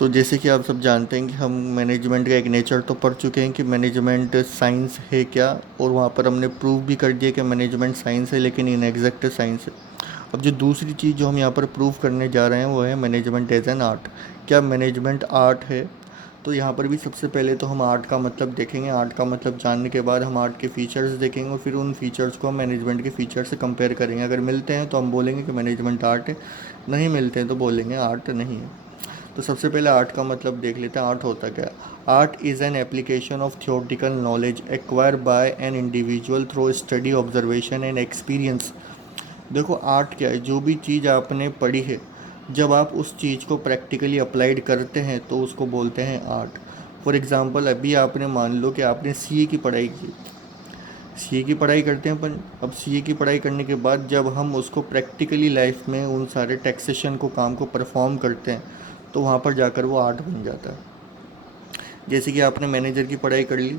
तो जैसे कि आप सब जानते हैं कि हम मैनेजमेंट का एक नेचर तो पढ़ चुके हैं कि मैनेजमेंट साइंस है क्या, और वहाँ पर हमने प्रूव भी कर दिया कि मैनेजमेंट साइंस है लेकिन इनएग्जैक्ट साइंस है। अब जो दूसरी चीज़ जो हम यहाँ पर प्रूव करने जा रहे हैं वो है मैनेजमेंट एज एन आर्ट। क्या मैनेजमेंट आर्ट है? तो यहाँ पर भी सबसे पहले तो हम आर्ट का मतलब देखेंगे। आर्ट का मतलब जानने के बाद हम आर्ट के फीचर्स देखेंगे और फिर उन फीचर्स को हम मैनेजमेंट के फीचर से कंपेयर करेंगे। अगर मिलते हैं तो हम बोलेंगे कि मैनेजमेंट आर्ट है, नहीं मिलते हैं तो बोलेंगे आर्ट नहीं है। तो सबसे पहले आर्ट का मतलब देख लेते हैं। आर्ट होता क्या है? Art is an application of theoretical knowledge acquire by an individual through study, observation and experience. देखो आर्ट क्या है? जो भी चीज़ आपने पढ़ी है, जब आप उस चीज़ को प्रैक्टिकली अप्लाइड करते हैं तो उसको बोलते हैं आर्ट। फॉर एग्ज़ाम्पल अभी आपने मान लो कि आपने सीए की पढ़ाई की। सीए की पढ़ाई करते हैं अपन। अब सीए की पढ़ाई करने के बाद जब हम उसको प्रैक्टिकली लाइफ में उन सारे टैक्सेशन को काम को परफॉर्म करते हैं तो वहाँ पर जाकर वो आर्ट बन जाता है। जैसे कि आपने मैनेजर की पढ़ाई कर ली।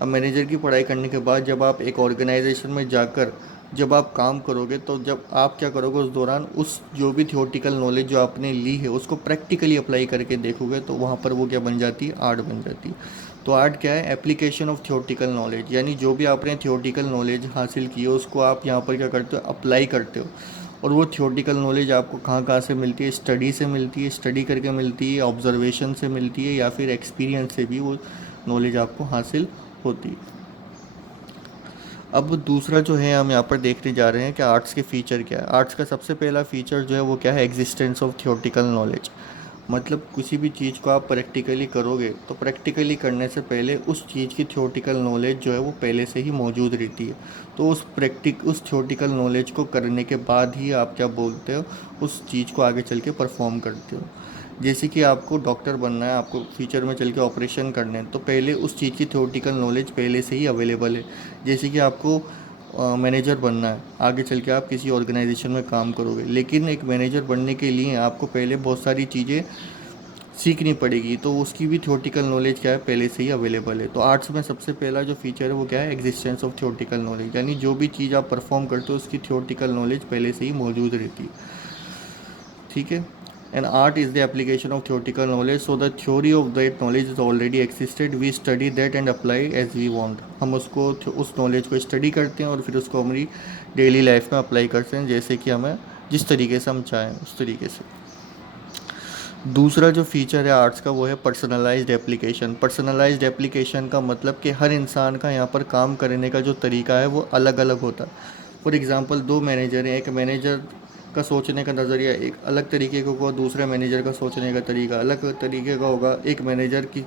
अब मैनेजर की पढ़ाई करने के बाद जब आप एक ऑर्गेनाइजेशन में जाकर जब आप काम करोगे तो जब आप क्या करोगे उस दौरान उस जो भी थियोरटिकल नॉलेज जो आपने ली है उसको प्रैक्टिकली अप्लाई करके देखोगे तो वहाँ पर वो क्या बन जाती है? आर्ट बन जाती है। तो आर्ट क्या है? एप्लीकेशन ऑफ थियोरटिकल नॉलेज, यानी जो भी आपने थियोरटिकल नॉलेज हासिल की है उसको आप यहाँ पर क्या करते हो? अप्लाई करते हो। और वो थियोरटिकल नॉलेज आपको कहाँ कहाँ से मिलती है? स्टडी से मिलती है, स्टडी करके मिलती है, ऑब्जर्वेशन से मिलती है, या फिर एक्सपीरियंस से भी वो नॉलेज आपको हासिल होती है। अब दूसरा जो है हम यहाँ पर देखने जा रहे हैं कि आर्ट्स के फ़ीचर क्या है। आर्ट्स का सबसे पहला फ़ीचर जो है वो क्या है? Existence of theoretical knowledge. मतलब किसी भी चीज़ को आप प्रैक्टिकली करोगे तो प्रैक्टिकली करने से पहले उस चीज़ की थियोरटिकल नॉलेज जो है वो पहले से ही मौजूद रहती है। तो उस थियोरटिकल नॉलेज को करने के बाद ही आप क्या बोलते हो? उस चीज़ को आगे चल के परफॉर्म करते हो। जैसे कि आपको डॉक्टर बनना है, आपको फ्यूचर में चल के ऑपरेशन करने हैं, तो पहले उस चीज़ की थियोरटिकल नॉलेज पहले से ही अवेलेबल है। जैसे कि आपको मैनेजर बनना है, आगे चल के आप किसी ऑर्गेनाइजेशन में काम करोगे, लेकिन एक मैनेजर बनने के लिए आपको पहले बहुत सारी चीज़ें सीखनी पड़ेगी, तो उसकी भी थियोरटिकल नॉलेज क्या है? पहले से ही अवेलेबल है। तो आर्ट्स में सबसे पहला जो फीचर है वो क्या है? एग्जिस्टेंस ऑफ थियोरटिकल नॉलेज, यानी जो भी चीज़ आप परफॉर्म करते हो उसकी थियोरटिकल नॉलेज पहले से ही मौजूद रहती है। ठीक है। And art is the application of theoretical knowledge, so the theory of that knowledge is already existed, we study that and apply as we want. हम उसको उस नॉलेज को स्टडी करते हैं और फिर उसको हमारी डेली लाइफ में अप्लाई करते हैं, जैसे कि हमें जिस तरीके से हम चाहें उस तरीके से। दूसरा जो फीचर है आर्ट्स का वो है पर्सनलाइज्ड एप्लीकेशन। पर्सनलाइज्ड एप्लीकेशन का मतलब कि हर इंसान का यहाँ पर काम करने का जो तरीका है वो अलग अलग होता है। फॉर एग्ज़ाम्पल दो मैनेजर हैं, एक मैनेजर का सोचने का नज़रिया एक अलग तरीके का होगा, दूसरे मैनेजर का सोचने का तरीका अलग तरीके का होगा। एक मैनेजर की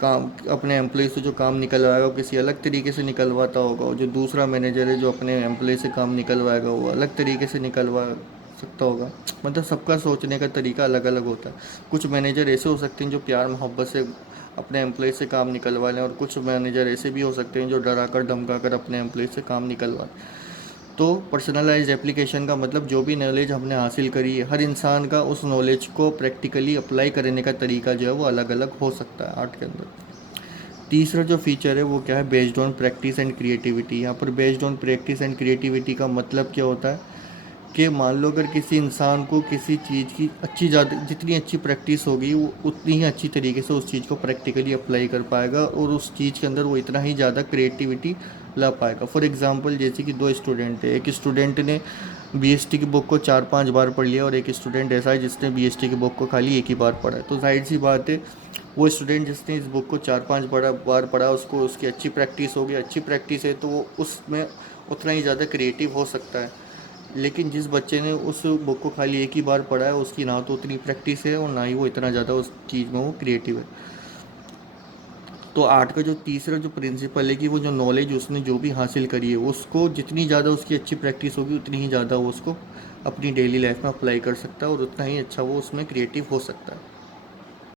काम अपने एम्प्लॉय से जो काम निकलवाएगा वो किसी अलग तरीके से निकलवाता होगा, और जो दूसरा मैनेजर है जो अपने एम्प्लॉय से काम निकलवाएगा वो अलग तरीके से निकलवा सकता होगा। मतलब सबका सोचने का तरीका अलग अलग होता है। कुछ मैनेजर ऐसे हो सकते हैं जो प्यार मोहब्बत से अपने एम्प्लॉय से काम निकलवा लें, और कुछ मैनेजर ऐसे भी हो सकते हैं जो डरा कर धमका कर अपने एम्प्लॉय से काम निकलवा लें। तो पर्सनलाइज्ड एप्लीकेशन का मतलब जो भी नॉलेज हमने हासिल करी है, हर इंसान का उस नॉलेज को प्रैक्टिकली अप्लाई करने का तरीका जो है वो अलग अलग हो सकता है आर्ट के अंदर। तीसरा जो फीचर है वो क्या है? Based on practice and creativity. यहाँ पर based on practice and creativity का मतलब क्या होता है कि मान लो अगर किसी इंसान को किसी चीज़ की अच्छी ज़्यादा जितनी अच्छी प्रैक्टिस होगी वो उतनी ही अच्छी तरीके से उस चीज़ को प्रैक्टिकली अप्लाई कर पाएगा, और उस चीज़ के अंदर वो इतना ही ज़्यादा क्रिएटिविटी ला पाएगा। फॉर एग्जांपल जैसे कि दो स्टूडेंट थे, एक स्टूडेंट ने बीएसटी की बुक को 4-5 बार पढ़ लिया और एक स्टूडेंट ऐसा है जिसने बीएसटी की बुक को खाली एक ही बार पढ़ा है। तो जाहिर सी बात है वो स्टूडेंट जिसने इस बुक को 4-5 बार पढ़ा उसको उसकी अच्छी प्रैक्टिस होगी। अच्छी प्रैक्टिस है तो वो उसमें उतना ही ज़्यादा क्रिएटिव हो सकता है। लेकिन जिस बच्चे ने उस बुक को खाली एक ही बार पढ़ा है उसकी ना तो उतनी प्रैक्टिस है और ना ही वो इतना ज़्यादा उस चीज़ में वो क्रिएटिव है। तो आर्ट का जो तीसरा जो प्रिंसिपल है कि वो जो नॉलेज उसने जो भी हासिल करी है उसको जितनी ज़्यादा उसकी अच्छी प्रैक्टिस होगी उतनी ही ज़्यादा वो उसको अपनी डेली लाइफ में अप्लाई कर सकता है और उतना ही अच्छा वो उसमें क्रिएटिव हो सकता है।